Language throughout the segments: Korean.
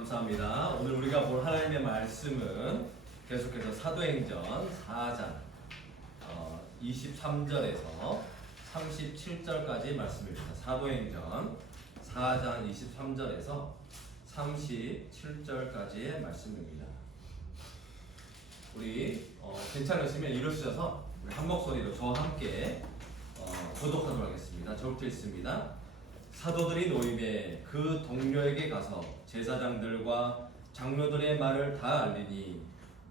감사합니다. 오늘 우리가 볼 하나님의 말씀은 계속해서 사도행전 4장 23절에서 37절까지 말씀입니다. 사도행전 4장 23절에서 37절까지의 말씀입니다. 우리 괜찮으시면 일어서셔서 우리 한 목소리로 저와 함께 교독하도록 하겠습니다. 저부터 읽습니다. 사도들이 노임에 그 동료에게 가서 제사장들과 장로들의 말을 다 알리니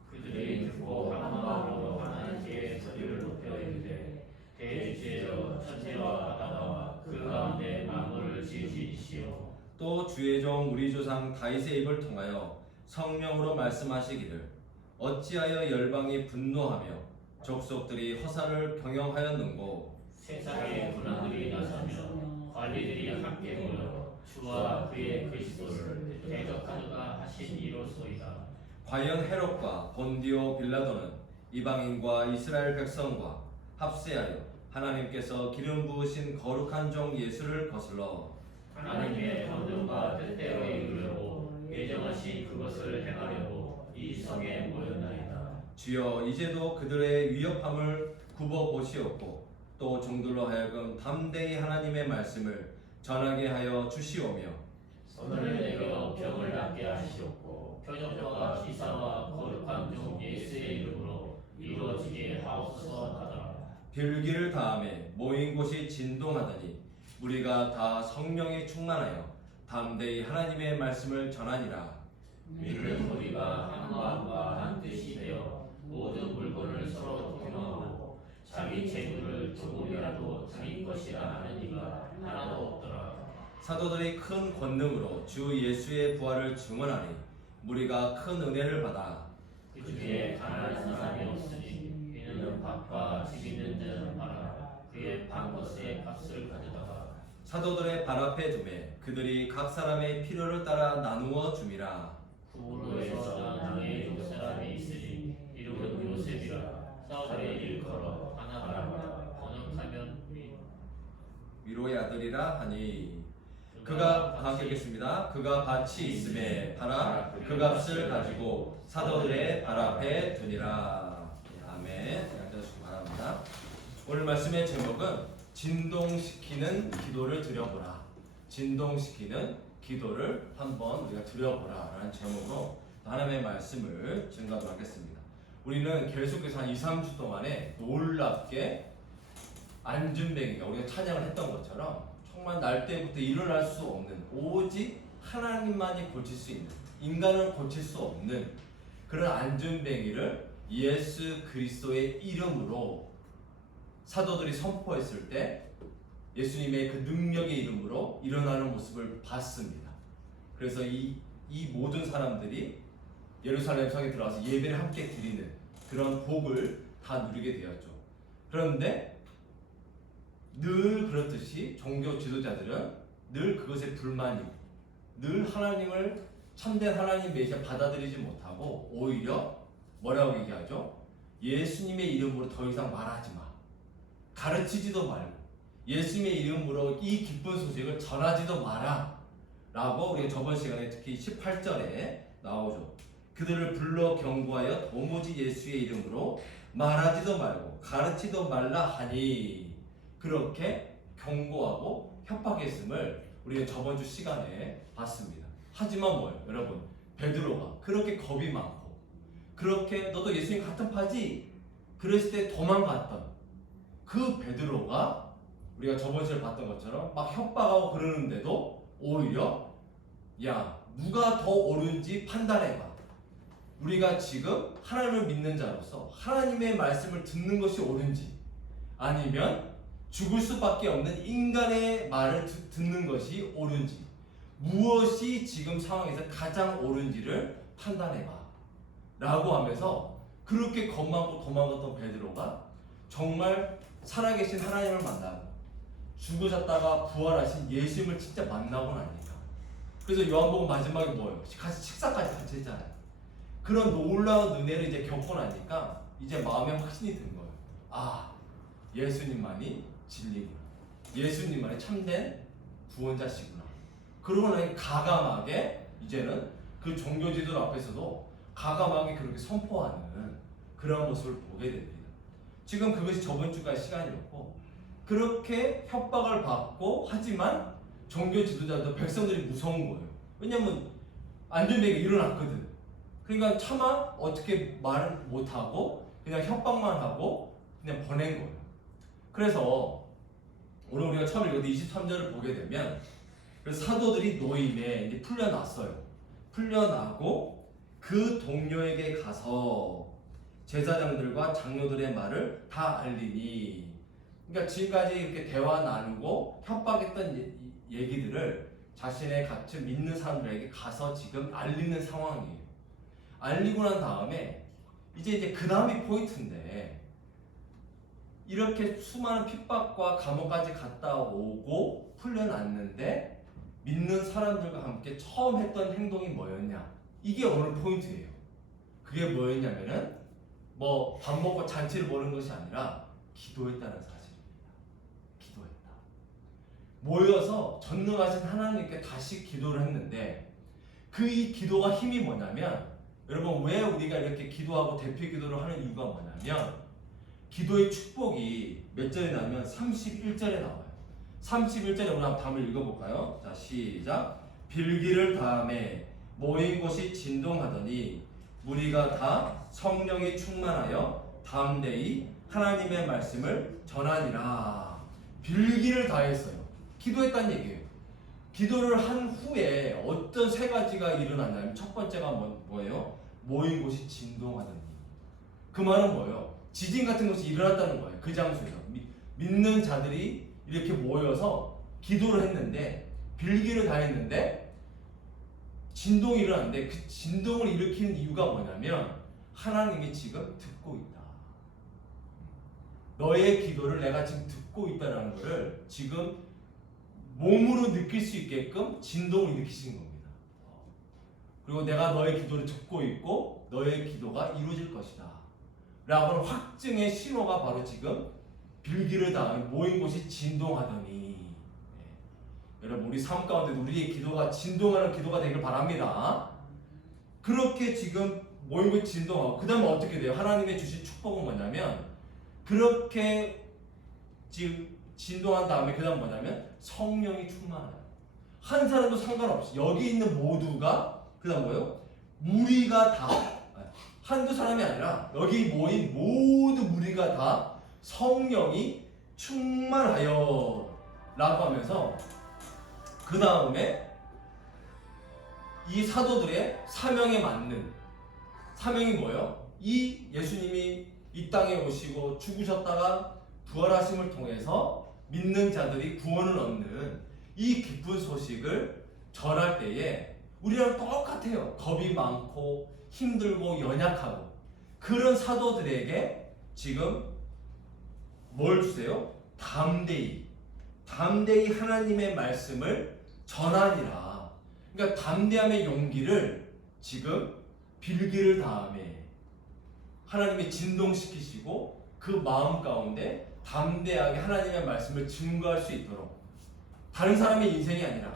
그들이 듣고 한 마음으로 하나님께 저리를 높여 이르되 대주제여 천지와 바다와 그 가운데 만물을 지으시오. 또 주의 종 우리 조상 다윗의 입을 통하여 성령으로 말씀하시기를 어찌하여 열방이 분노하며 족속들이 허사를 경영하였는고 세상의 군왕들이 나서며 관리들이 함께 모여 주와 그의 그리스도를 대적하려가 하신 이로소이다. 과연 헤롯과 본디오 빌라도는 이방인과 이스라엘 백성과 합세하여 하나님께서 기름 부으신 거룩한 종 예수를 거슬러 하나님의 명령과 뜻대로 이루려고 예정하신 그것을 행하려고 이 성에 모였나이다. 주여 이제도 그들의 위협함을 굽어 보시옵고 또 종들로 하여금 담대히 하나님의 말씀을 전하게 하여 주시오며 손을 내려 병을 낫게 하시옵고 표적과 기사와 거룩한 종 예수의 이름으로 이루어지게 하옵소서 하더라. 빌기를 다음에 모인 곳이 진동하더니 우리가 다 성령에 충만하여 담대히 하나님의 말씀을 전하니라. 믿는 우리가 한 마음과 한 뜻이 되어 모든 물건을 서로 동용하고 자기 재물을 조금이라도 자기 것이라 하는 이가 하나도 없더라. 사도들이 큰 권능으로 주 예수의 부활을 증언하니 무리가 큰 은혜를 받아 그 중에 가난한 사람이 없으니 이는 밥과 집 있는 데는 팔아 그의 밤것의 값을 가져다가 사도들의 발 앞에 두매 그들이 각 사람의 필요를 따라 나누어 줌이라. 구로에서 당에 두 사람이 있으니 이름은 요셉이라. 사울의 일컬어 하나바라 번역하면 위로의 아들이라 하니 그가 함께 읽겠습니다. 그가 밭이 있음에 팔아 그 값을 가지고 사도들의 발 앞에 두니라. 아멘. 앉아주시기 바랍니다. 오늘 말씀의 제목은 진동시키는 기도를 드려보라. 진동시키는 기도를 한번 우리가 드려보라 라는 제목으로 하나님의 말씀을 증거하도록 하겠습니다. 우리는 계속해서 한 2, 3주 동안에 놀랍게 안준뱅이가 우리가 찬양을 했던 것처럼 정말 날 때부터 일어날 수 없는 오직 하나님만이 고칠 수 있는 인간은 고칠 수 없는 그런 안준뱅이를 예수 그리스도의 이름으로 사도들이 선포했을 때 예수님의 그 능력의 이름으로 일어나는 모습을 봤습니다. 그래서 이 모든 사람들이 예루살렘 성에 들어가서 예배를 함께 드리는 그런 복을 다 누리게 되었죠. 그런데 늘 그렇듯이 종교 지도자들은 늘 그것에 불만이, 늘 하나님을 참된 하나님 메시아 받아들이지 못하고 오히려 뭐라고 얘기하죠? 예수님의 이름으로 더 이상 말하지 마. 가르치지도 말고 예수님의 이름으로 이 기쁜 소식을 전하지도 마라 라고 우리가 저번 시간에 특히 18절에 나오죠. 그들을 불러 경고하여 도무지 예수의 이름으로 말하지도 말고 가르치도 말라 하니 그렇게 경고하고 협박했음을 우리가 저번 주 시간에 봤습니다. 하지만 뭐예요? 여러분 베드로가 그렇게 겁이 많고 그렇게 너도 예수님 같은 파지? 그랬을 때 도망갔던 그 베드로가 우리가 저번 시간에 봤던 것처럼 막 협박하고 그러는데도 오히려 야 누가 더 옳은지 판단해봐. 우리가 지금 하나님을 믿는 자로서 하나님의 말씀을 듣는 것이 옳은지 아니면 죽을 수밖에 없는 인간의 말을 듣는 것이 옳은지 무엇이 지금 상황에서 가장 옳은지를 판단해봐 라고 하면서 그렇게 겁 많고 도망갔던 베드로가 정말 살아계신 하나님을 만나고 죽으셨다가 부활하신 예수님을 진짜 만나고 나니까 그래서 요한복음 마지막에 뭐예요? 같이 식사까지 같이 했잖아요. 그런 놀라운 은혜를 이제 겪고 나니까 이제 마음에 확신이 든 거예요. 아, 예수님만이 진리구나. 예수님만이 참된 구원자시구나. 그러고 나니 가감하게 이제는 그 종교 지도들 앞에서도 과감하게 그렇게 선포하는 그런 모습을 보게 됩니다. 지금 그것이 저번 주까지 시간이었고 그렇게 협박을 받고 하지만 종교 지도자도 백성들이 무서운 거예요. 왜냐면 안전벨기가 일어났거든. 그러니까 차마 어떻게 말을 못하고 그냥 협박만 하고 그냥 보낸 거예요. 그래서 오늘 우리가 처음 읽은 23절을 보게 되면 그래서 사도들이 노임에 이제 풀려났어요. 풀려나고 그 동료에게 가서 제사장들과 장로들의 말을 다 알리니, 그러니까 지금까지 이렇게 대화 나누고 협박했던 얘기들을 자신의 같이 믿는 사람들에게 가서 지금 알리는 상황이에요. 알리고 난 다음에 이제 그 다음이 포인트인데, 이렇게 수많은 핍박과 감옥까지 갔다 오고 풀려났는데 믿는 사람들과 함께 처음 했던 행동이 뭐였냐? 이게 오늘 포인트예요. 그게 뭐였냐면은 뭐 밥 먹고 잔치를 보는 것이 아니라 기도했다는 사실입니다. 기도했다. 모여서 전능하신 하나님께 다시 기도를 했는데 그 이 기도가 힘이 뭐냐면, 여러분 왜 우리가 이렇게 기도하고 대표 기도를 하는 이유가 뭐냐면 기도의 축복이 몇 절에 나오면 31절에 나와요. 31절에 우리 한번 읽어볼까요? 자, 시작. 빌기를 다음에 모인 곳이 진동하더니 무리가 다 성령이 충만하여 담대히 하나님의 말씀을 전하니라. 빌기를 다했어요. 기도했다는 얘기예요. 기도를 한 후에 어떤 세 가지가 일어났냐면, 첫 번째가 뭐예요? 모인 곳이 진동하더니. 그 말은 뭐예요? 지진 같은 것이 일어났다는 거예요. 그 장소에서 믿는 자들이 이렇게 모여서 기도를 했는데, 빌기를 다했는데 진동이 일어났는데, 그 진동을 일으키는 이유가 뭐냐면 하나님이 지금 듣고 있다. 너의 기도를 내가 지금 듣고 있다는 것을 지금 몸으로 느낄 수 있게끔 진동을 일으키신 겁니다. 그리고 내가 너의 기도를 듣고 있고 너의 기도가 이루어질 것이다 라고 확증의 신호가 바로 지금 빌기를 다한 모인 곳이 진동하더니, 여러분 우리 삶 가운데 우리의 기도가 진동하는 기도가 되길 바랍니다. 그렇게 지금 모인 곳이 진동하고, 그 다음에 어떻게 돼요? 하나님의 주신 축복은 뭐냐면, 그렇게 지금 진동한 다음에 그 다음 뭐냐면 성령이 충만해요. 한 사람도 상관없이 여기 있는 모두가, 그 다음 뭐예요? 무리가 다, 한두 사람이 아니라 여기 모인 모두 무리가 다 성령이 충만하여 라고 하면서 그 다음에 이 사도들의 사명에 맞는 사명이 뭐예요? 이 예수님이 이 땅에 오시고 죽으셨다가 부활하심을 통해서 믿는 자들이 구원을 얻는 이 기쁜 소식을 전할 때에 우리랑 똑같아요. 겁이 많고 힘들고 연약하고 그런 사도들에게 지금 뭘 주세요? 담대히 하나님의 말씀을 전하니라. 그러니까 담대함의 용기를 지금 빌기를 다음에 하나님이 진동시키시고 그 마음 가운데 담대하게 하나님의 말씀을 증거할 수 있도록, 다른 사람의 인생이 아니라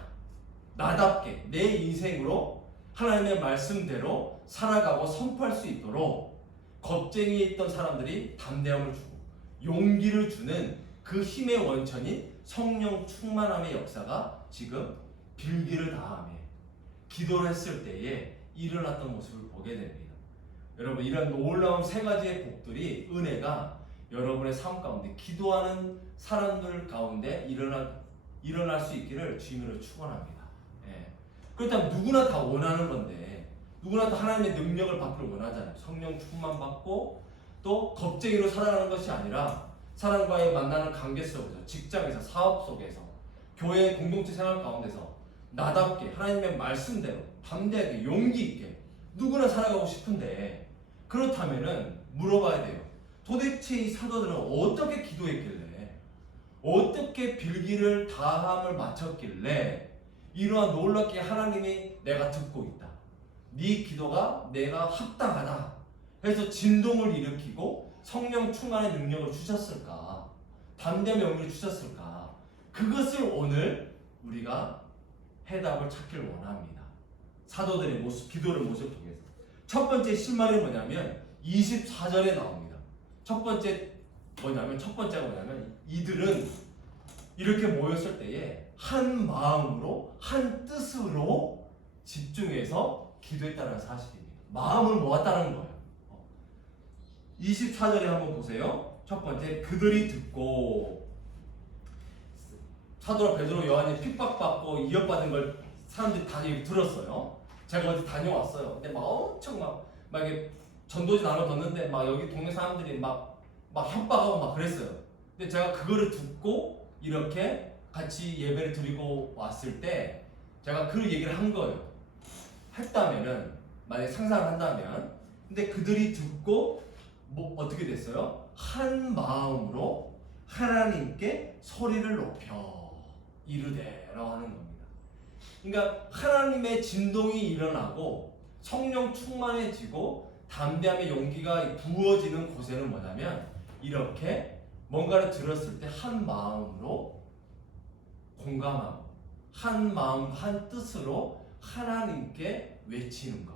나답게 내 인생으로 하나님의 말씀대로 살아가고 선포할 수 있도록 겁쟁이 있던 사람들이 담대함을 주고 용기를 주는 그 힘의 원천인 성령 충만함의 역사가 지금 빌기를 다음에 기도를 했을 때에 일어났던 모습을 보게 됩니다. 여러분 이런 놀라운 세 가지의 복들이, 은혜가 여러분의 삶 가운데 기도하는 사람들 가운데 일어날 수 있기를 주님으로 축원합니다. 그렇다면 누구나 다 원하는 건데, 누구나 다 하나님의 능력을 받기를 원하잖아요. 성령 충만 받고 또 겁쟁이로 살아가는 것이 아니라 사람과의 만나는 관계 속에서, 직장에서, 사업 속에서, 교회 공동체 생활 가운데서 나답게 하나님의 말씀대로 담대하게 용기 있게 누구나 살아가고 싶은데, 그렇다면은 물어봐야 돼요. 도대체 이 사도들은 어떻게 기도했길래, 어떻게 빌기를 다함을 마쳤길래 이러한 놀랍게 하나님이 내가 듣고 있다, 네 기도가 내가 합당하다 해서 진동을 일으키고 성령 충만의 능력을 주셨을까, 담대함의 용기를 주셨을까? 그것을 오늘 우리가 해답을 찾기를 원합니다. 사도들의 모습, 기도의 모습을 통해서. 첫 번째 실마리는 뭐냐면 24절에 나옵니다. 첫 번째가 뭐냐면 이들은 이렇게 모였을 때에 한 마음으로 한 뜻으로 집중해서 기도했다는 사실입니다. 마음을 모았다는 거예요. 24절에 한번 보세요. 첫 번째, 그들이 듣고. 사도라 베드로 요한이 핍박받고 이역받은 걸 사람들이 다 들었어요. 제가 어디 다녀왔어요. 근데 막 엄청 막 이게 전도지 나눠뒀는데 막 여기 동네 사람들이 막 협박하고 막 그랬어요. 근데 제가 그거를 듣고 이렇게 같이 예배를 드리고 왔을 때 제가 그 얘기를 한 거예요. 했다면은, 만약에 상상을 한다면, 근데 그들이 듣고 뭐 어떻게 됐어요? 한 마음으로 하나님께 소리를 높여 이르되라고 하는 겁니다. 그러니까 하나님의 진동이 일어나고 성령 충만해지고 담대함의 용기가 부어지는 곳에는 뭐냐면 이렇게 뭔가를 들었을 때 한 마음으로 공감하고 한 마음 한 뜻으로 하나님께 외치는 것.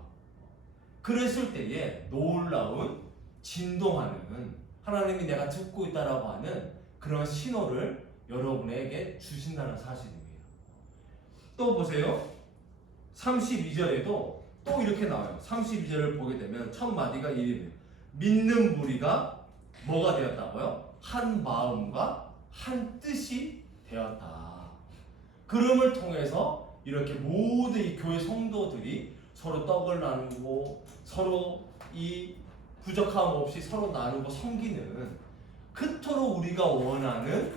그랬을 때에 놀라운 진동하는, 하나님이 내가 듣고 있다라고 하는 그런 신호를 여러분에게 주신다는 사실입니다. 또 보세요. 32절에도 또 이렇게 나와요. 32절을 보게 되면 첫 마디가 이래요. 믿는 무리가 뭐가 되었다고요? 한 마음과 한 뜻이 되었다. 그럼을 통해서 이렇게 모든 이 교회 성도들이 서로 떡을 나누고 서로 이 부족함 없이 서로 나누고 섬기는, 그토록 우리가 원하는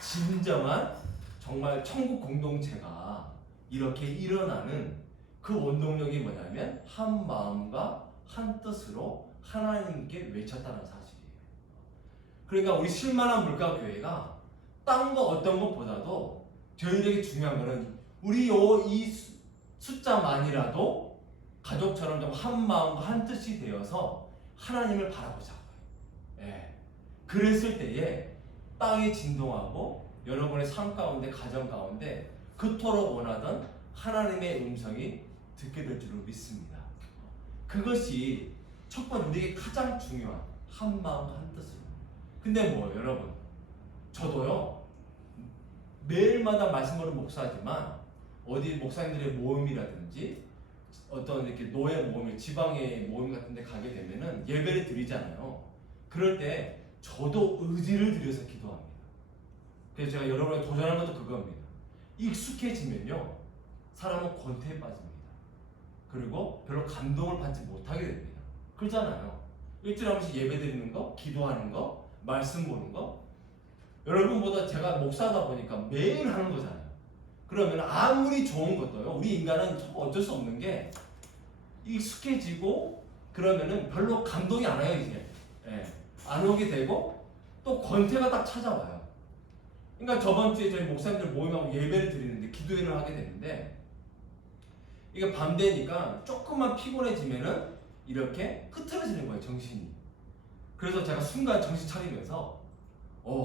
진정한 정말 천국 공동체가 이렇게 일어나는 그 원동력이 뭐냐면 한 마음과 한 뜻으로 하나님께 외쳤다는 사실이에요. 그러니까 우리 실만한 물가교회가 딴 거 어떤 것보다도 저희에게 중요한 거는 우리 이 숫자만이라도 가족처럼 좀 한 마음과 한 뜻이 되어서 하나님을 바라보자고요. 예. 그랬을 때에 땅이 진동하고 여러분의 삶 가운데, 가정 가운데 그토록 원하던 하나님의 음성이 듣게 될 줄로 믿습니다. 그것이 첫 번째 우리에게 가장 중요한 한 마음과 한 뜻으로. 근데 뭐 여러분, 저도요 매일마다 말씀으로 목사지만 어디 목사님들의 모임이라든지 어떤 이렇게 노예 모임, 지방의 모임 같은 데 가게 되면은 예배를 드리잖아요. 그럴 때 저도 의지를 들여서 기도합니다. 그래서 제가 여러분에게 도전한 것도 그겁니다. 익숙해지면요 사람은 권태에 빠집니다. 그리고 별로 감동을 받지 못하게 됩니다. 그렇잖아요. 일주일에 한 번씩 예배 드리는 거, 기도하는 거, 말씀 보는 거, 여러분보다 제가 목사다 보니까 매일 하는 거잖아요. 그러면 아무리 좋은 것도요, 우리 인간은 어쩔 수 없는 게 익숙해지고 그러면은 별로 감동이 안 와요. 이제 안 오게 되고 또 권태가 딱 찾아와요. 그러니까 저번 주에 저희 목사님들 모임하고 예배를 드리는데 기도회를 하게 되는데 이게 밤 되니까 조금만 피곤해지면은 이렇게 흐트러지는 거예요, 정신이. 그래서 제가 순간 정신 차리면서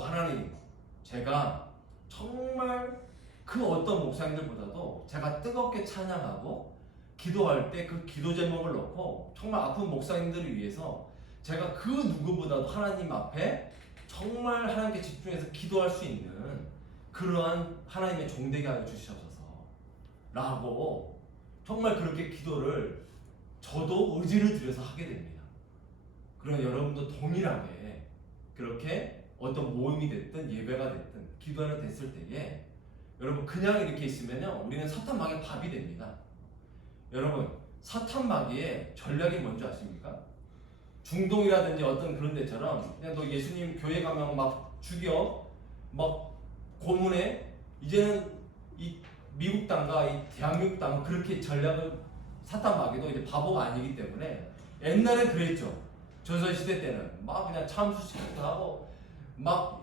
하나님, 제가 정말 그 어떤 목사님들보다도 제가 뜨겁게 찬양하고 기도할 때 그 기도 제목을 놓고 정말 아픈 목사님들을 위해서 제가 그 누구보다도 하나님 앞에 정말 하나님께 집중해서 기도할 수 있는 그러한 하나님의 종되게 하여 주시옵소서 라고 정말 그렇게 기도를 저도 의지를 들여서 하게 됩니다. 그럼 여러분도 동일하게 그렇게 어떤 모임이 됐든 예배가 됐든 기도가 됐을 때에 여러분 그냥 이렇게 있으면요 우리는 사탄 마귀의 밥이 됩니다. 여러분 사탄 마귀의 전략이 뭔지 아십니까? 중동이라든지 어떤 그런 데처럼 그냥 너 예수님 교회 가면 막 죽여, 막 고문해. 이제는 이 미국 땅과 이 대한민국 땅은 그렇게 전략을, 사탄 마귀도 이제 바보가 아니기 때문에 옛날에 그랬죠. 조선시대 때는 막 그냥 참수시키기도 하고 막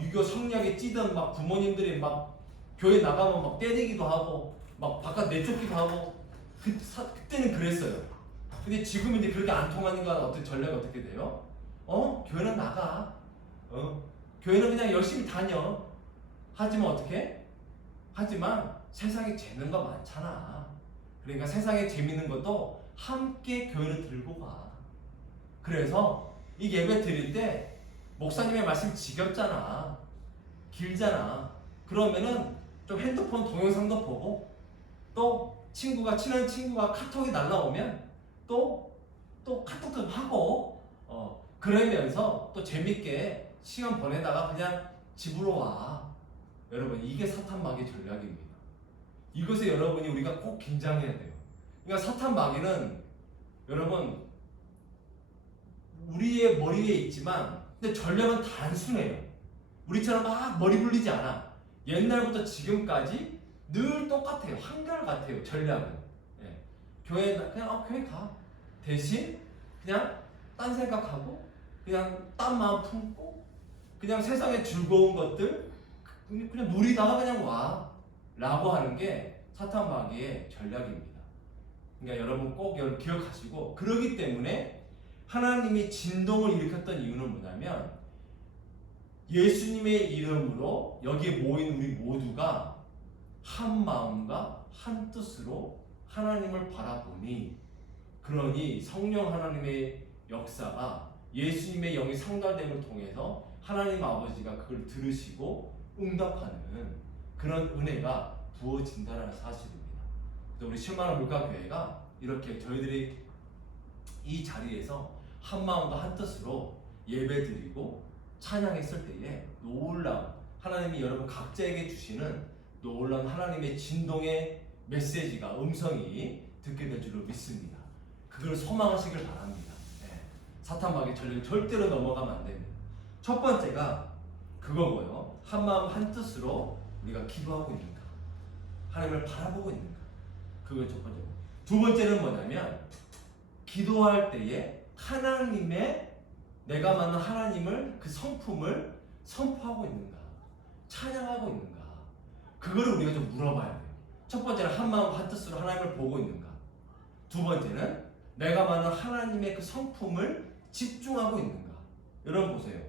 유교 성리학에 찌든 막 부모님들이 막 교회 나가면 막 때리기도 하고 막 바깥 내쫓기도 하고 그때는 그랬어요. 근데 지금 이제 그렇게 안 통하니까 어떤 전략이 어떻게 돼요? 교회는 나가. 교회는 그냥 열심히 다녀. 하지만 어떻게? 하지만 세상에 재능가 많잖아. 그러니까 세상에 재밌는 것도 함께 교회를 들고 가. 그래서 이 예배 드릴 때 목사님의 말씀 지겹잖아, 길잖아. 그러면은 좀 핸드폰 동영상도 보고, 또 친한 친구가 카톡이 날라오면 또 카톡도 하고, 그러면서 또 재밌게 시간 보내다가 그냥 집으로 와. 여러분, 이게 사탄 마귀 전략입니다. 이것에 여러분이 우리가 꼭 긴장해야 돼요. 그러니까 사탄 마귀는 여러분 우리의 머리 위에 있지만, 근데 전략은 단순해요. 우리처럼 막 머리 굴리지 않아. 옛날부터 지금까지 늘 똑같아요. 한결같아요. 전략은. 예. 교회 그냥 교회 가. 대신 그냥 딴 생각하고, 그냥 딴 마음 품고, 그냥 세상의 즐거운 것들 그냥 누리다가 그냥 와 라고 하는 게 사탄 마귀의 전략입니다. 그러니까 여러분 꼭 기억하시고, 그러기 때문에 하나님이 진동을 일으켰던 이유는 뭐냐면, 예수님의 이름으로 여기에 모인 우리 모두가 한 마음과 한 뜻으로 하나님을 바라보니, 그러니 성령 하나님의 역사가 예수님의 영이 상달됨을 통해서 하나님 아버지가 그걸 들으시고 응답하는 그런 은혜가 부어진다는 사실입니다. 우리 실만한 물가교회가 이렇게 저희들이 이 자리에서 한 마음과 한 뜻으로 예배드리고 찬양했을 때에 놀라운, 하나님이 여러분 각자에게 주시는 놀라운 하나님의 진동의 메시지가, 음성이 듣게 될 줄로 믿습니다. 그걸 소망하시길 바랍니다. 사탄 마귀의 전략이 절대로 넘어가면 안 됩니다. 첫 번째가 그거고요. 한 마음 한 뜻으로 우리가 기도하고 있는가, 하나님을 바라보고 있는가, 그걸 첫 번째고, 두 번째는 뭐냐면 기도할 때에 하나님의, 내가 만난 하나님을, 그 성품을 선포하고 있는가, 찬양하고 있는가, 그거를 우리가 좀 물어봐야 돼요. 첫 번째는 한 마음 한 뜻으로 하나님을 보고 있는가, 두 번째는 내가 만난 하나님의 그 성품을 집중하고 있는가. 여러분 보세요.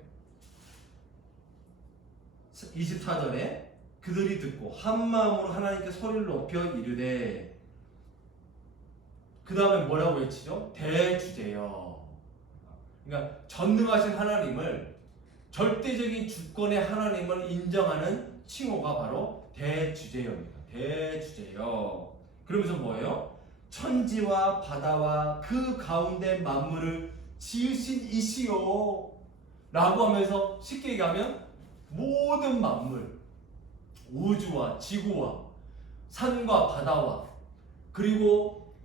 24절에 그들이 듣고 한 마음으로 하나님께 소리를 높여 이르되, 그 다음에 뭐라고 외치죠? 대주제여. 그러니까 전능하신 하나님을, 절대적인 주권의 하나님을 인정하는 칭호가 바로 대주제여입니다. 대주제여. 그러면서 뭐예요? 천지와 바다와 그 가운데 만물을 지으신 이시요 라고 하면서, 쉽게 얘기하면 모든 만물, 우주와 지구와 산과 바다와, 그리고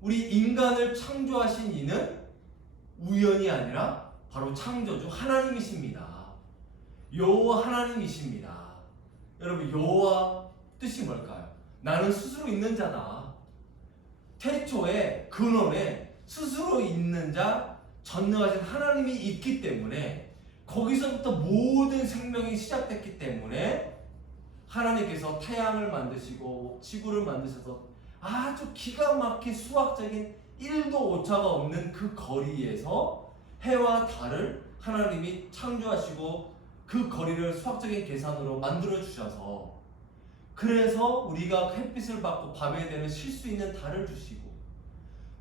우리 인간을 창조하신 이는 우연이 아니라 바로 창조주 하나님이십니다. 여호와 하나님이십니다. 여러분, 여호와 뜻이 뭘까요? 나는 스스로 있는 자다. 태초에 근원에 스스로 있는 자, 전능하신 하나님이 있기 때문에, 거기서부터 모든 생명이 시작됐기 때문에 하나님께서 태양을 만드시고 지구를 만드셔서 아주 기가 막힌 수학적인 1도 오차가 없는 그 거리에서 해와 달을 하나님이 창조하시고 그 거리를 수학적인 계산으로 만들어 주셔서, 그래서 우리가 햇빛을 받고 밤에 되면 쉴 수 있는 달을 주시고,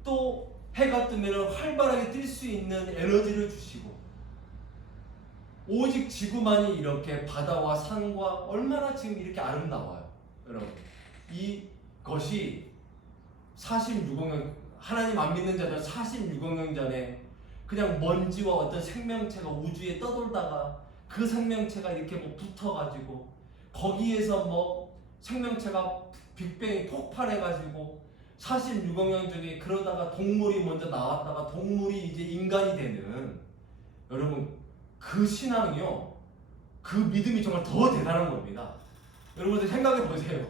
또 해가 뜨면 활발하게 뛸 수 있는 에너지를 주시고, 오직 지구만이 이렇게 바다와 산과 얼마나 지금 이렇게 아름다워요. 여러분, 이것이 46억 년, 하나님 안 믿는 자들 46억 년 전에 그냥 먼지와 어떤 생명체가 우주에 떠돌다가 그 생명체가 이렇게 뭐 붙어가지고, 거기에서 뭐 생명체가 빅뱅이 폭발해가지고 46억 년 전에 그러다가 동물이 먼저 나왔다가 동물이 이제 인간이 되는, 여러분 그 신앙이요, 그 믿음이 정말 더 대단한 겁니다. 여러분들 생각해 보세요.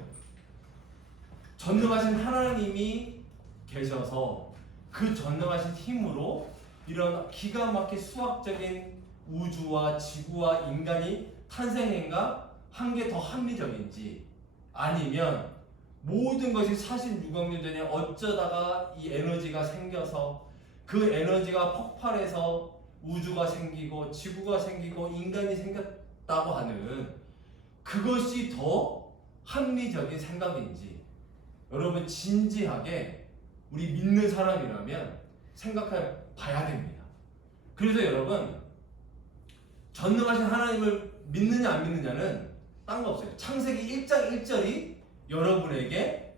전능하신 하나님이 계셔서 그 전능하신 힘으로 이런 기가 막힌 수학적인 우주와 지구와 인간이 탄생했는가, 한 게 더 합리적인지, 아니면 모든 것이 46억 년 전에 어쩌다가 이 에너지가 생겨서 그 에너지가 폭발해서 우주가 생기고 지구가 생기고 인간이 생겼다고 하는, 그것이 더 합리적인 생각인지, 여러분 진지하게 우리 믿는 사람이라면 생각해 봐야 됩니다. 그래서 여러분 전능하신 하나님을 믿느냐 안 믿느냐는 딴 거 없어요. 창세기 1장 1절이 여러분에게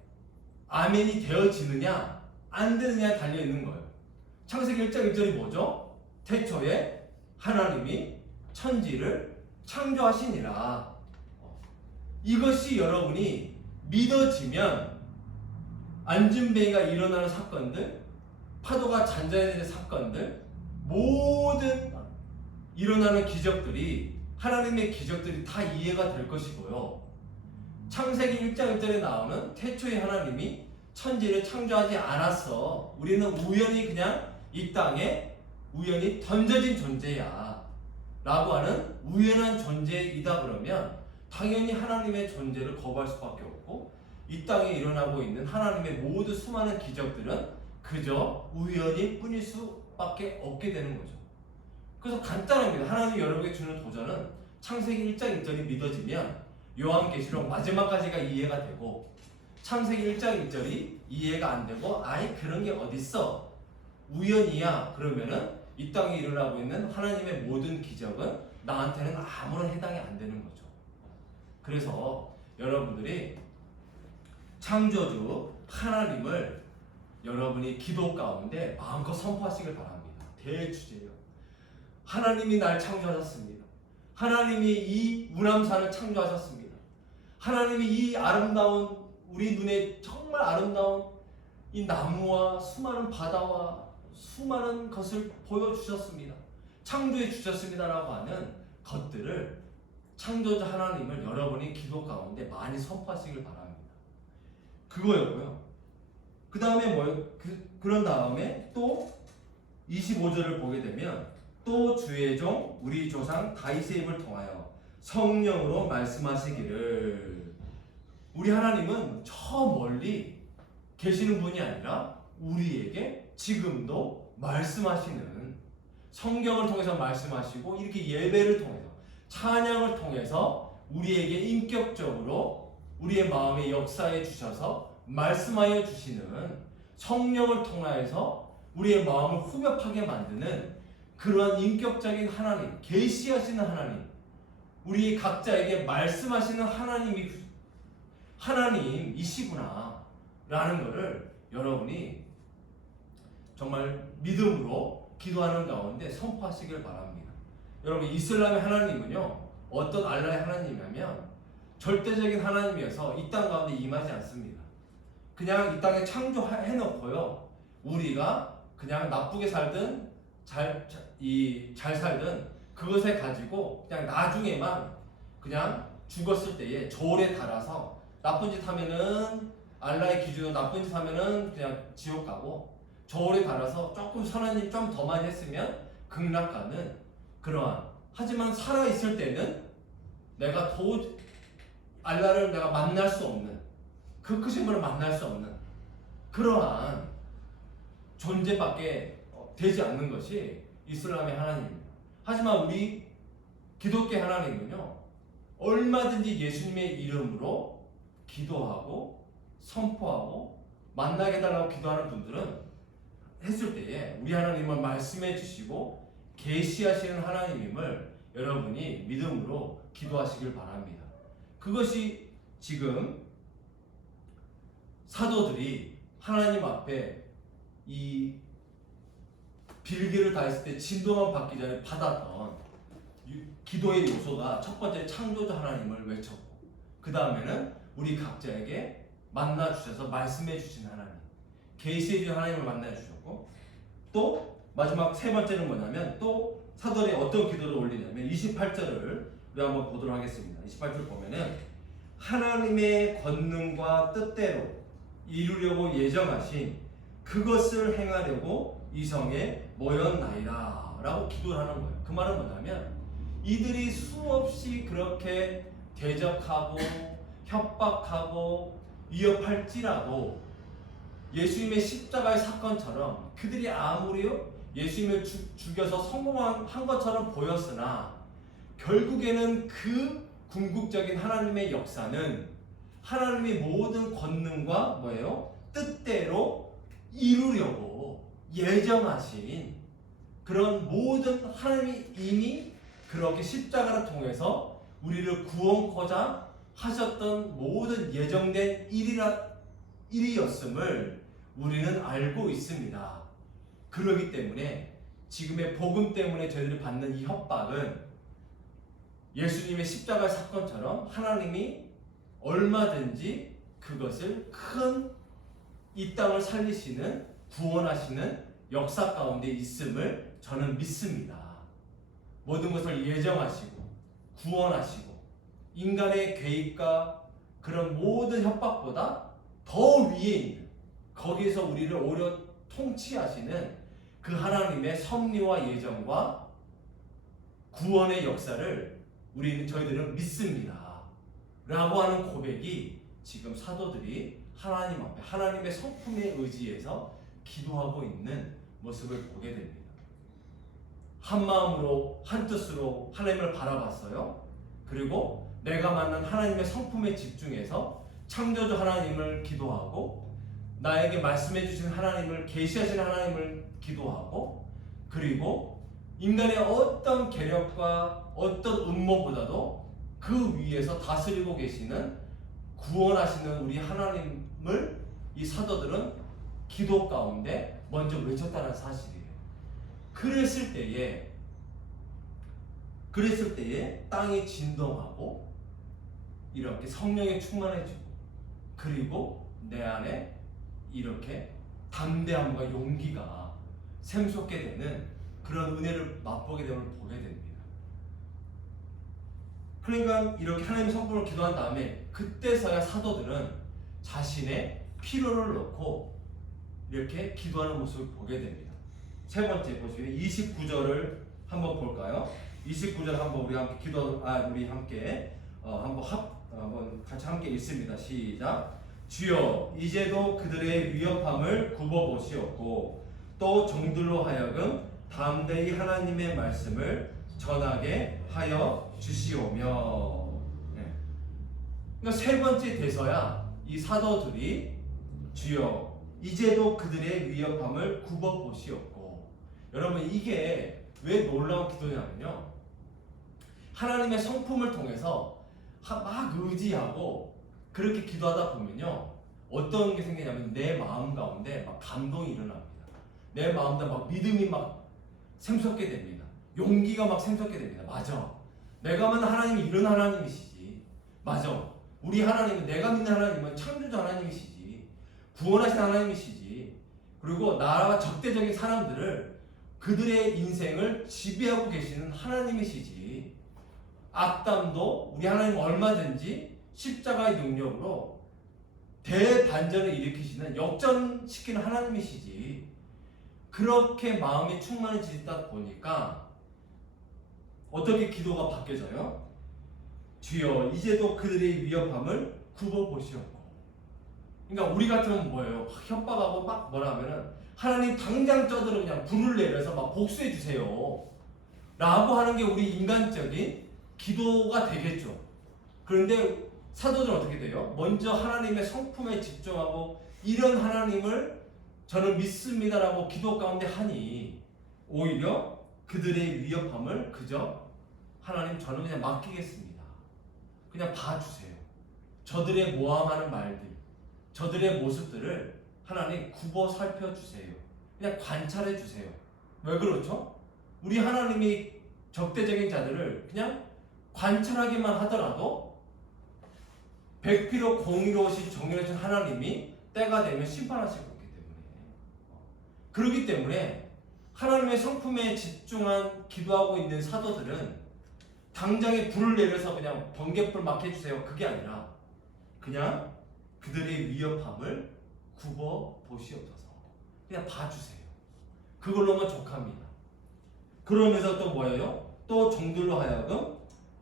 아멘이 되어지느냐 안 되느냐에 달려 있는 거예요. 창세기 1장 1절이 뭐죠? 태초에 하나님이 천지를 창조하시니라. 이것이 여러분이 믿어지면 안진뱅이가 일어나는 사건들, 파도가 잔잔해지는 사건들, 모든 일어나는 기적들이 하나님의 기적들이 다 이해가 될 것이고요. 창세기 1장 1절에 나오는 태초에 하나님이 천지를 창조하지 않았어. 우리는 우연히 그냥 이 땅에 우연히 던져진 존재야 라고 하는 우연한 존재이다 그러면 당연히 하나님의 존재를 거부할 수밖에 없고 이 땅에 일어나고 있는 하나님의 모든 수많은 기적들은 그저 우연히 뿐일 수밖에 없게 되는 거죠. 그래서 간단합니다. 하나님이 여러분에게 주는 도전은 창세기 1장 1절이 믿어지면 요한계시록 마지막까지가 이해가 되고 창세기 1장 1절이 이해가 안 되고 아이 그런 게 어딨어 우연이야 그러면은 이 땅에 일어나고 있는 하나님의 모든 기적은 나한테는 아무런 해당이 안 되는 거죠. 그래서 여러분들이 창조주 하나님을 여러분이 기도 가운데 마음껏 선포하시길 바랍니다. 대주제요. 하나님이 날 창조하셨습니다. 하나님이 이 우남산을 창조하셨습니다. 하나님이 이 아름다운 우리 눈에 정말 아름다운 이 나무와 수많은 바다와 수많은 것을 보여주셨습니다. 창조해 주셨습니다라고 하는 것들을 창조자 하나님을 여러분이 기도 가운데 많이 선포하시길 바랍니다. 그거였고요. 그 다음에 뭐예요? 그런 다음에 또 25절을 보게 되면 또 주의 종 우리 조상 다윗의 입을 통하여 성령으로 말씀하시기를. 우리 하나님은 저 멀리 계시는 분이 아니라 우리에게 지금도 말씀하시는, 성경을 통해서 말씀하시고 이렇게 예배를 통해서 찬양을 통해서 우리에게 인격적으로 우리의 마음에 역사해 주셔서 말씀하여 주시는, 성령을 통하여서 우리의 마음을 후벼파게 만드는 그러한 인격적인 하나님, 계시하시는 하나님, 우리 각자에게 말씀하시는 하나님이시구나 라는 것을 여러분이 정말 믿음으로 기도하는 가운데 선포하시길 바랍니다. 여러분, 이슬람의 하나님은요 어떤 알라의 하나님이냐면 절대적인 하나님이어서 이 땅 가운데 임하지 않습니다. 그냥 이 땅에 창조해놓고요 우리가 그냥 나쁘게 살든 잘 살든 그것에 가지고 그냥 나중에만 그냥 죽었을 때에 저울에 달아서 나쁜 짓 하면은 알라의 기준으로 나쁜 짓 하면은 그냥 지옥 가고, 저울에 달아서 조금 선한 일 좀 더 많이 했으면 극락 가는 그러한, 하지만 살아있을 때는 내가 알라를 내가 만날 수 없는, 그 크신 분을 만날 수 없는 그러한 존재밖에 되지 않는 것이 이슬람의 하나님입니다. 하지만 우리 기독교 하나님은요 얼마든지 예수님의 이름으로 기도하고 선포하고 만나게 해달라고 기도하는 분들은 했을 때에 우리 하나님을 말씀해 주시고 계시하시는 하나님임을 여러분이 믿음으로 기도하시길 바랍니다. 그것이 지금 사도들이 하나님 앞에 이 빌기를 다했을 때 진동만 받기 전에 받았던 기도의 요소가 첫 번째 창조자 하나님을 외쳤고, 그 다음에는 우리 각자에게 만나 주셔서 말씀해 주신 하나님, 계시해 주신 하나님을 만나 주셨고, 또 마지막 세 번째는 뭐냐면 또 사도들이 어떤 기도를 올리냐면 28절을 우리 한번 보도록 하겠습니다. 28절 보면은 하나님의 권능과 뜻대로 이루려고 예정하신 그것을 행하려고 이 성에 모였나이다 라고 기도를 하는 거예요. 그 말은 뭐냐면 이들이 수없이 그렇게 대적하고 협박하고 위협할지라도 예수님의 십자가의 사건처럼 그들이 아무리 예수님을 죽여서 성공한 것처럼 보였으나 결국에는 그 궁극적인 하나님의 역사는 하나님의 모든 권능과 뭐예요? 뜻대로 이루려고 예정하신 그런 모든 하나님이 이미 그렇게 십자가를 통해서 우리를 구원코자 하셨던 모든 예정된 일이었음을 우리는 알고 있습니다. 그렇기 때문에 지금의 복음 때문에 저희들이 받는 이 협박은 예수님의 십자가 사건처럼 하나님이 얼마든지 그것을 큰 이 땅을 살리시는 구원하시는 역사 가운데 있음을 저는 믿습니다. 모든 것을 예정하시고 구원하시고 인간의 계획과 그런 모든 협박보다 더 위에 있는 거기에서 우리를 오히려 통치하시는 그 하나님의 섭리와 예정과 구원의 역사를 저희들은 믿습니다. 라고 하는 고백이 지금 사도들이 하나님 앞에 하나님의 성품에 의지해서 기도하고 있는 모습을 보게 됩니다. 한 마음으로 한 뜻으로 하나님을 바라봤어요. 그리고 내가 만난 하나님의 성품에 집중해서 창조주 하나님을 기도하고 나에게 말씀해 주신 하나님을 계시하신 하나님을 기도하고 그리고 인간의 어떤 계력과 어떤 음모보다도 그 위에서 다스리고 계시는 구원하시는 우리 하나님을 이 사도들은 기도 가운데 먼저 외쳤다는 사실이에요. 그랬을 때에 땅이 진동하고 이렇게 성령에 충만해지고 그리고 내 안에 이렇게 담대함과 용기가 샘솟게 되는 그런 은혜를 맛보게 됨을 보게 됩니다. 그러니까 이렇게 하나님의 성품을 기도한 다음에 그때서야 사도들은 자신의 필요를 놓고 이렇게 기도하는 모습을 보게 됩니다. 세 번째 보시면 29절을 한번 볼까요? 29절 한번 우리 함께 한번 같이 함께 읽습니다. 시작. 주여 이제도 그들의 위협함을 굽어 보시옵고 또 종들로 하여금 담대히 하나님의 말씀을 전하게 하여 주시오며. 그러니까 세 번째 돼서야 이 사도들이 주여 이제도 그들의 위협함을 굽어 보시옵고. 여러분 이게 왜 놀라운 기도냐면요, 하나님의 성품을 통해서 막 의지하고 그렇게 기도하다 보면요 어떤 게 생기냐면 내 마음 가운데 막 감동이 일어납니다. 내 마음도 막 믿음이 막 샘솟게 됩니다. 용기가 막 샘솟게 됩니다. 맞아, 내가 믿는 하나님이 이런 하나님이시지. 맞아, 우리 하나님은, 내가 믿는 하나님은 창조주 하나님이시지, 구원하신 하나님이시지. 그리고 나와 적대적인 사람들을, 그들의 인생을 지배하고 계시는 하나님이시지. 악담도 우리 하나님 얼마든지 십자가의 능력으로 대반전을 일으키시는, 역전시키는 하나님이시지. 그렇게 마음이 충만해지다 보니까 어떻게 기도가 바뀌어져요? 주여 이제도 그들의 위협함을 굽어보시옵고. 그러니까 우리 같으면 뭐예요? 막 협박하고 막 뭐라 하면은 하나님 당장 저들을 그냥 불을 내려서 막 복수해 주세요 라고 하는 게 우리 인간적인 기도가 되겠죠. 그런데 사도들은 어떻게 돼요? 먼저 하나님의 성품에 집중하고 이런 하나님을 저는 믿습니다라고 기도 가운데 하니 오히려 그들의 위협함을 그저 하나님 저는 그냥 맡기겠습니다. 그냥 봐주세요. 저들의 모함하는 말들, 저들의 모습들을 하나님 굽어 살펴주세요. 그냥 관찰해주세요. 왜 그렇죠? 우리 하나님이 적대적인 자들을 그냥 관찰하기만 하더라도 100% 공의로우신 정의로우신 하나님이 때가 되면 심판하실 거기 때문에, 그렇기 때문에 하나님의 성품에 집중한 기도하고 있는 사도들은 당장에 불을 내려서 그냥 번개불 막 해주세요 그게 아니라 그냥 그들의 위협함을 굽어 보시옵소서. 그냥 봐주세요. 그걸로만 족합니다. 그러면서 또 뭐예요? 또 종들로 하여금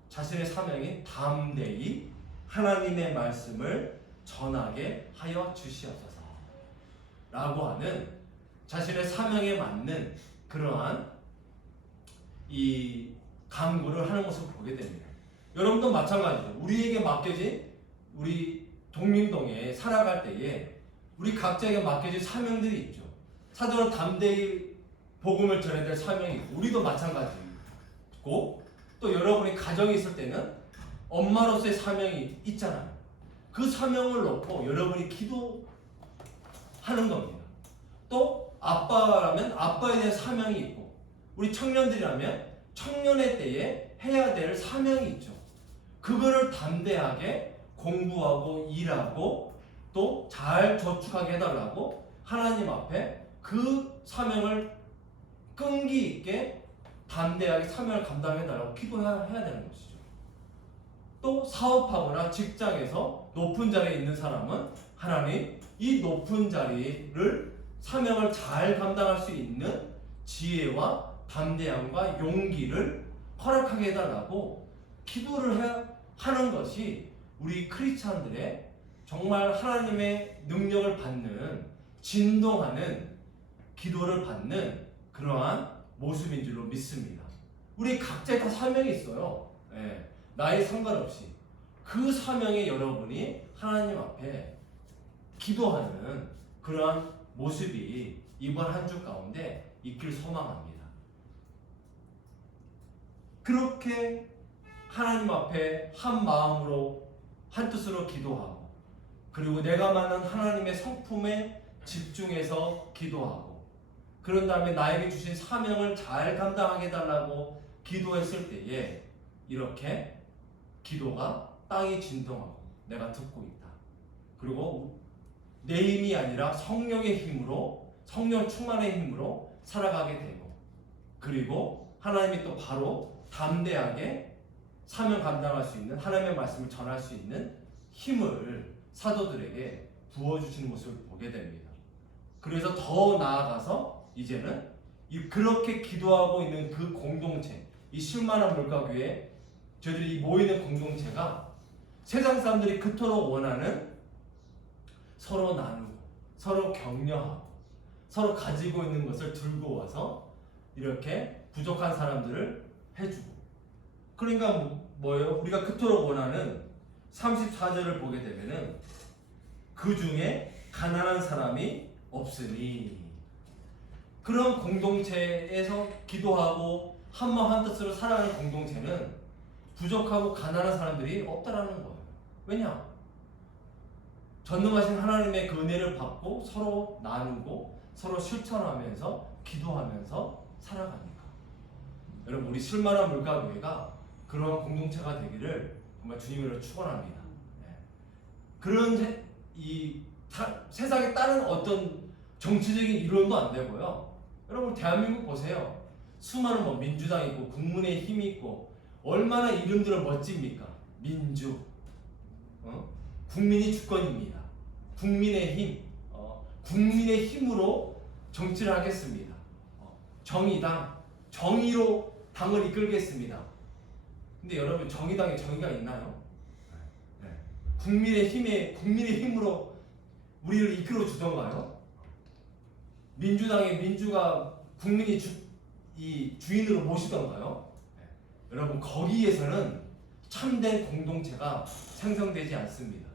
자신의 사명인 담대히 하나님의 말씀을 전하게 하여 주시옵소서 라고 하는 자신의 사명에 맞는 그러한 이 간구를 하는 모습을 보게 됩니다. 여러분도 마찬가지죠. 우리에게 맡겨진 우리 독립동에 살아갈 때에 우리 각자에게 맡겨진 사명들이 있죠. 사도는 담대히 복음을 전해야 될 사명이 있고, 우리도 마찬가지고, 또 여러분이 가정이 있을 때는 엄마로서의 사명이 있잖아요. 그 사명을 놓고 여러분이 기도하는 겁니다. 또 아빠라면 아빠에 대한 사명이 있고, 우리 청년들이라면 청년의 때에 해야 될 사명이 있죠. 그거를 담대하게 공부하고 일하고 또 잘 저축하게 해달라고 하나님 앞에 그 사명을 끈기 있게 담대하게 사명을 감당해달라고 기도해야 되는 것이죠. 또 사업하거나 직장에서 높은 자리에 있는 사람은 하나님 이 높은 자리를 사명을 잘 감당할 수 있는 지혜와 담대함과 용기를 허락하게 해달라고 기도를 하는 것이 우리 크리스찬들의 정말 하나님의 능력을 받는, 진동하는 기도를 받는 그러한 모습인 줄로 믿습니다. 우리 각자의 다 사명이 있어요. 나이 상관없이 그 사명에 여러분이 하나님 앞에 기도하는 그러한 모습이 이번 한 주 가운데 있길 소망합니다. 그렇게 하나님 앞에 한 마음으로 한 뜻으로 기도하고, 그리고 내가 만난 하나님의 성품에 집중해서 기도하고, 그런 다음에 나에게 주신 사명을 잘 감당하게 해달라고 기도했을 때에 이렇게 기도가 땅이 진동하고 내가 듣고 있다. 그리고 내 힘이 아니라 성령의 힘으로, 성령 충만의 힘으로 살아가게 되고, 그리고 하나님이 또 바로 담대하게 사명 감당할 수 있는, 하나님의 말씀을 전할 수 있는 힘을 사도들에게 부어주시는 모습을 보게 됩니다. 그래서 더 나아가서 이제는 그렇게 기도하고 있는 그 공동체, 이 쉴만한 물가교회 저희들이 모이는 공동체가 세상 사람들이 그토록 원하는 서로 나누고 서로 격려하고 서로 가지고 있는 것을 들고 와서 이렇게 부족한 사람들을 해주고, 그러니까 뭐예요? 우리가 그토록 원하는 34절을 보게 되면은 그 중에 가난한 사람이 없으니, 그런 공동체에서 기도하고 한마음 한뜻으로 살아가는 공동체는 부족하고 가난한 사람들이 없다라는 거예요. 왜냐? 전능하신 하나님의 그 은혜를 받고 서로 나누고 서로 실천하면서 기도하면서 살아가니까. 여러분, 우리 실만한 물가교회가 그러한 공동체가 되기를 정말 주님으로 축원합니다. 그런 세상에 다른 어떤 정치적인 이론도 안 되고요. 여러분, 대한민국 보세요. 수많은 민주당 있고 국민의힘이 있고 얼마나 이름들은 멋집니까? 민주, 국민이 주권입니다. 국민의힘, 국민의 힘으로 정치를 하겠습니다. 정의당, 정의로 당을 이끌겠습니다. 근데 여러분, 정의당에 정의가 있나요? 국민의 힘으로 우리를 이끌어 주던가요? 민주당의 민주가 국민이 주인으로 모시던가요? 여러분, 거기에서는 참된 공동체가 생성되지 않습니다.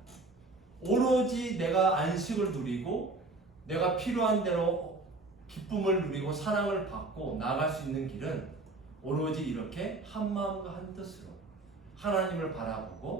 오로지 내가 안식을 누리고 내가 필요한 대로 기쁨을 누리고 사랑을 받고 나아갈 수 있는 길은 오로지 이렇게 한 마음과 한 뜻으로 하나님을 바라보고